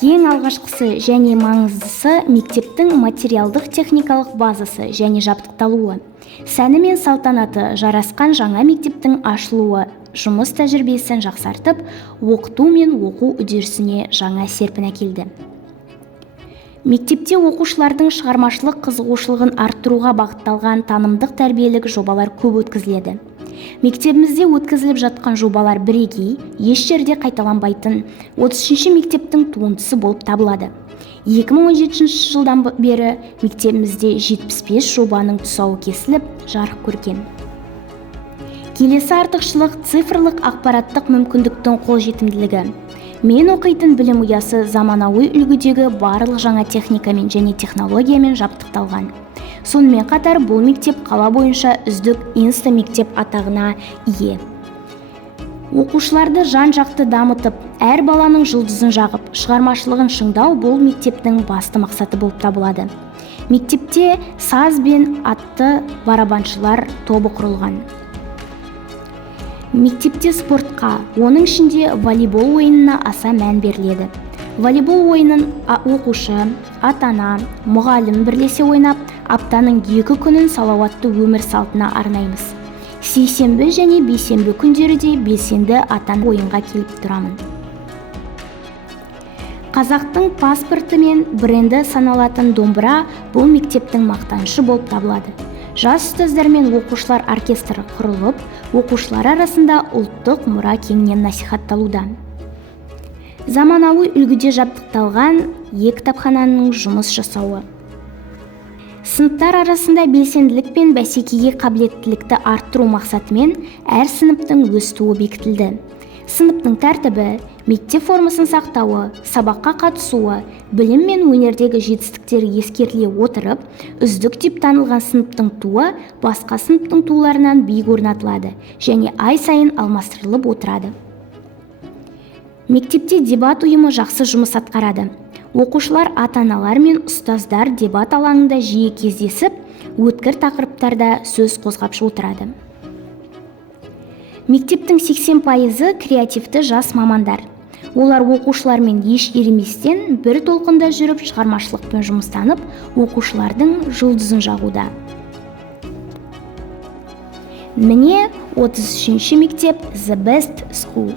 Ең алғашқысы және маңыздысы мектептің материалдық техникалық базасы және жабдықталуы. Сәні мен салтанаты жарасқан жаңа мектептің ашылуы жұмыс тәжірибесін жақсартып, оқыту мен оқу үдерісіне жаңа серпін әкелді. Мектепте оқушылардың шығармашылық қызығушылығын арттыруға бағытталған танымдық тәрбиелік жобалар көп өткізіледі. Мектебімізде өткізіліп жатқан жобалар бірегей, еш жерде қайталанбайтын 33-ші мектептің туындысы болып табылады. 2017 жылдан бері мектебімізде 75 жобаның тұсауы кесіліп, жарық көрген. Келесі артықшылық цифрлық ақпараттық мүмкіндіктің қолжетімділігі. Мен оқитын білім ұясы заманауи үлгідегі барлық жаңа техникамен және технологиямен жабдықталған. Сонымен қатар бұл мектеп қала бойынша үздік инста-мектеп атағына ие. Оқушыларды жан-жақты дамытып, әр баланың жұлдызын жағып, шығармашылығын шыңдау бұл мектептің басты мақсаты болып табылады. Мектепте саз бен атты барабаншылар тобы құрылған. Мектепте спортқа, оның ішінде волейбол ойынына аса мән беріледі. Волейбол ойынын оқушы, ата-ана, мұғалім бірлесе ойнап, аптаның 2 күнін салауатты өмір салтына арнаймыз. Сейсенбі және бейсенбі күндері де белсенді ата-ана ойынға келіп тұрамын. Қазақтың паспорты мен бренді саналатын домбыра бұл мектептің мақтанышы болып табылады. Жас ұстаздар мен оқушылар оркестрі құрылып, оқушылар арасында ұлттық мұра кеңінен насихатталуда. Заманауи үлгіде жабдықталған кітапхананың жұмыс жасауы. Сыныптар арасында белсенділік пен бәсекеге қабілеттілікті арттыру мақсатымен әр сыныптың өз туы бекітілді. Сыныптың тәртібі, мектеп формасын сақтауы, сабаққа қатысуы, білім мен өнердегі жетістіктері ескеріле отырып, үздік деп танылған сыныптың туы басқа сыныптың туларынан биік орнатылады және ай сайын алмастырылып отырады. Мектепте дебат ұйымы жақсы жұмыс атқарады. Оқушылар, ата-аналар мен ұстаздар дебат алаңында жиі кездесіп, өткір тақырыптарда сөз қозғап отырады. Мектептің 80% креативті жас мамандар. Олар оқушылармен еш еріместен бір толқында жүріп шығармашылықпен жұмыстанып, оқушылардың жұлдызын жағуда. Міне 33-ші мектеп The Best School.